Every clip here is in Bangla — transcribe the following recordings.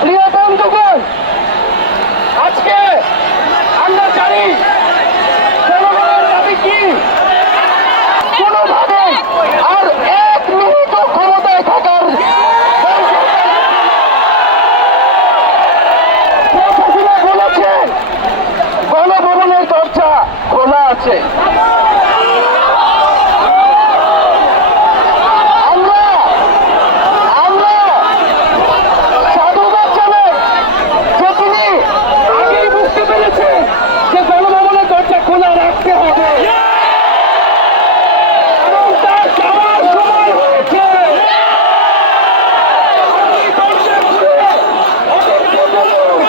প্রিয় বন্ধুগণ আজকে আমরা জানি কি? কোনোভাবে আর এক মিনিট ক্ষমতায় থাকার বলেছেন গণভবনের দরজা খোলা আছে আমরা আমরা সাধুবাদ জানাই যে তিনি আগেই বুঝতে পেরেছেন যে গণভবনের দরজা খোলা রাখতে হবে এবং তার যাওয়ার সময় হয়েছে আপনি দরজা খুলে ওদেরকে বলুন,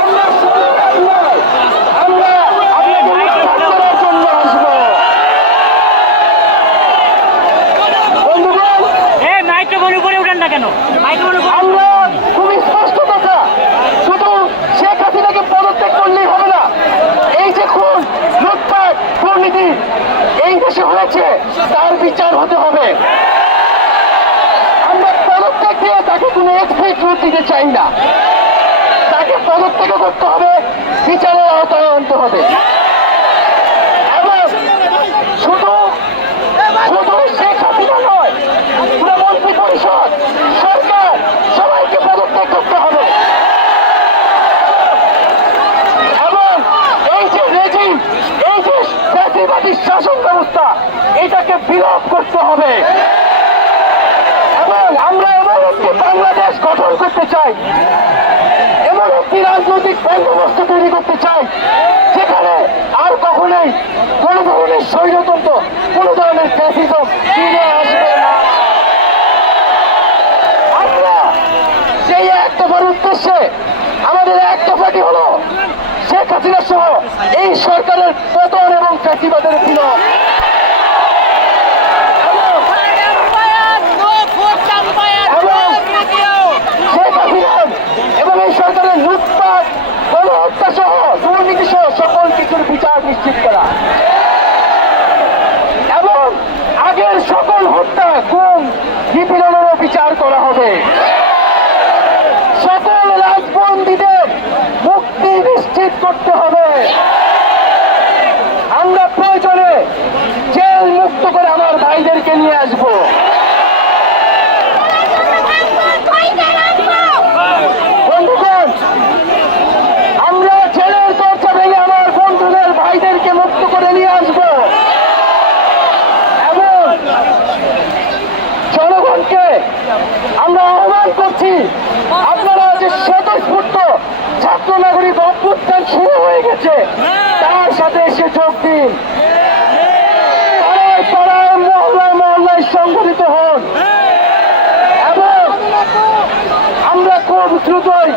আমরা শনিবার নয়, আমরা আপনাকে উদ্ধার করার জন্য আসব বন্ধুগণ এ মাইক্রোফোন উপরে উঠেন না কেন? মাইক্রোফোন খুবই স্পষ্ট কথা। শুধু করলেই হবে না। এই যে হয়েছে, তার বিচার হতে হবে। আমরা পদত্যাগ দিয়ে তাকে কোনো এক্সিট রুট দিতে চাই না। তাকে পদত্যাগ করতে হবে, বিচারের আওতায় আনতে হবে এবং শুধু শুধু শেখ হাসিনা নয় পুরো মন্ত্রী পরিষদ সরকার সবাইকে পদত্যাগ করতে হবে এবং এই যে রেজিম এই যে ফ্যাসিবাদী শাসন ব্যবস্থা, এটাকে বিলোপ করতে হবে। এবং আমরা এমন একটি বাংলাদেশ গঠন করতে চাই, এমন একটি রাজনৈতিক বন্দোবস্ত তৈরি করতে চাই, যেখানে আর কখনোই কোন ধরনের স্বৈরতন্ত্র, কোন ধরনের ফ্যাসিজম ফিরে আসবে না। আমরা সেই এক দফার উদ্দেশ্যে আমাদের এক দফাটি হলো হাসিনা সহ এই সরকারের পতন এবং ফ্যাসিবাদের বিলোপ। এবং এবং এই সরকারের লুটপাট গণহত্যা সহ দুর্নীতি সহ সকল কিছুর বিচার নিশ্চিত করা এবং আগের সকল হত্যা গুম নিপীড়নেরও বিচার করা হবে সকল রাজবন্দীদের মুক্তি নিশ্চিত করতে হবে আমরা প্রয়োজনে জেল মুক্ত করে আমার ভাইদেরকে নিয়ে আসব বন্ধুগণ আমরা জেলের দরজা ভেঙে আমার বন্ধুদের ভাইদেরকে মুক্ত করে নিয়ে আসব এবং জনগণকে আমরা আহ্বান করছি, আপনারা যে স্বতঃস্ফূর্ত ছাত্র নাগরিক অভ্যুত্থান শুরু হয়ে গেছে, তার সাথে এসে যোগ দিন। সংগঠিত হন। এবং আমরা খুব দ্রুতই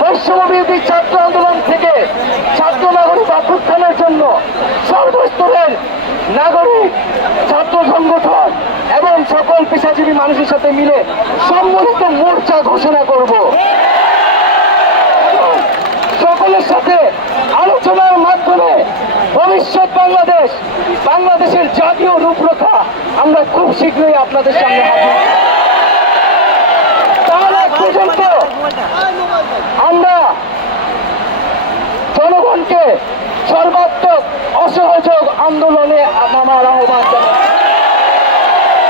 বৈষম্যবিরোধী ছাত্র আন্দোলন থেকে ছাত্র নাগরিক অভ্যুত্থানের জন্য সর্বস্তরের নাগরিক ছাত্র সংগঠন মানুষের সাথে মিলে সম্মিলিত মোর্চা ঘোষণা করব। সকলের সাথে আলোচনার মাধ্যমে ভবিষ্যৎ বাংলাদেশ, বাংলাদেশের জাতীয় রূপরেখা আমরা খুব শীঘ্রই আপনাদের সামনে আমরা জনগণকে সর্বাত্মক অসহযোগ আন্দোলনে নামার আহ্বান জানাই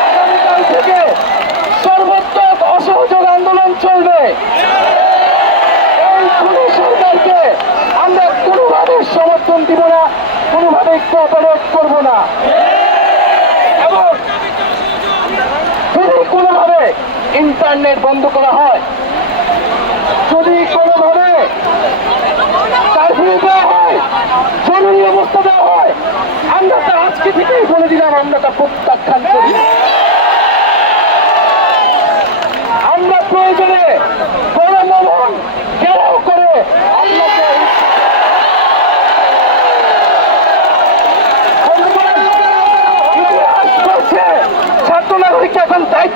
আগামীকাল থেকে সর্বাত্মক অসহযোগ আন্দোলন চলবে। এই খুনি সরকারকে আমরা কোনোভাবে সমর্থন দিব না কোনোভাবে কোঅপারেট করব না। এবং যদি কোনোভাবে ইন্টারনেট বন্ধ করা হয়, যদি কোনোভাবে কারফিউ দেওয়া হয়, জরুরি অবস্থা দেওয়া হয়, আমরা তা আজকে থেকেই বলে দিলাম, আমরা তা প্রত্যাখ্যান করি।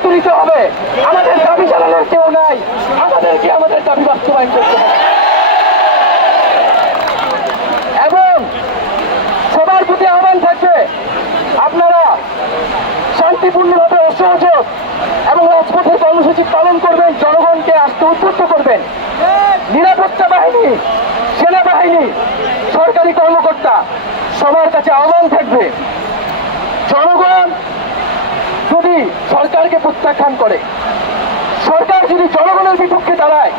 দায়িত্ব নিতে হবে। আমাদের দাবি জানানোর কেউ নাই। আমাদেরকে আমাদের দাবি বাস্তবায়ন করতে হবে। এবং সবার প্রতি আহ্বান থাকবে আপনারা শান্তিপূর্ণভাবে অসহযোগ এবং রাজপথের কর্মসূচি পালন করবেন, জনগণকে আসতে উদ্বুদ্ধ করবেন। নিরাপত্তা বাহিনী, সেনাবাহিনী, সরকারি কর্মকর্তা, সবার কাছে আহ্বান থাকবে। জনগণ যদি সরকারকে প্রত্যাখ্যান করে। সরকার যদি জনগণের বিপক্ষে দাঁড়ায়,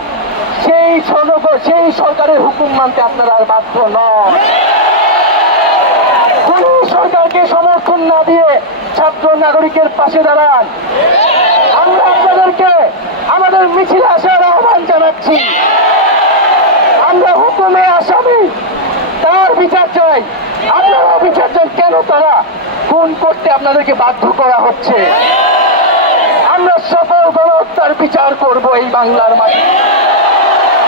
সেই জনগণ সেই সরকারের হুকুম মানতে আপনারা আর বাধ্য নন। কোন সরকারকে সমর্থন না দিয়ে ছাত্র নাগরিকের পাশে দাঁড়ান। আমরা আপনাদেরকে আমাদের মিছিলে আসার আহ্বান জানাচ্ছি। আমরা হুকুমে আসামি। তার বিচার চাই। আপনারা বিচার চান কেন তারা? খুন করতে আপনাদেরকে বাধ্য করা হচ্ছে। আমরা সকল গণহত্যার বিচার করব এই বাংলার মাটি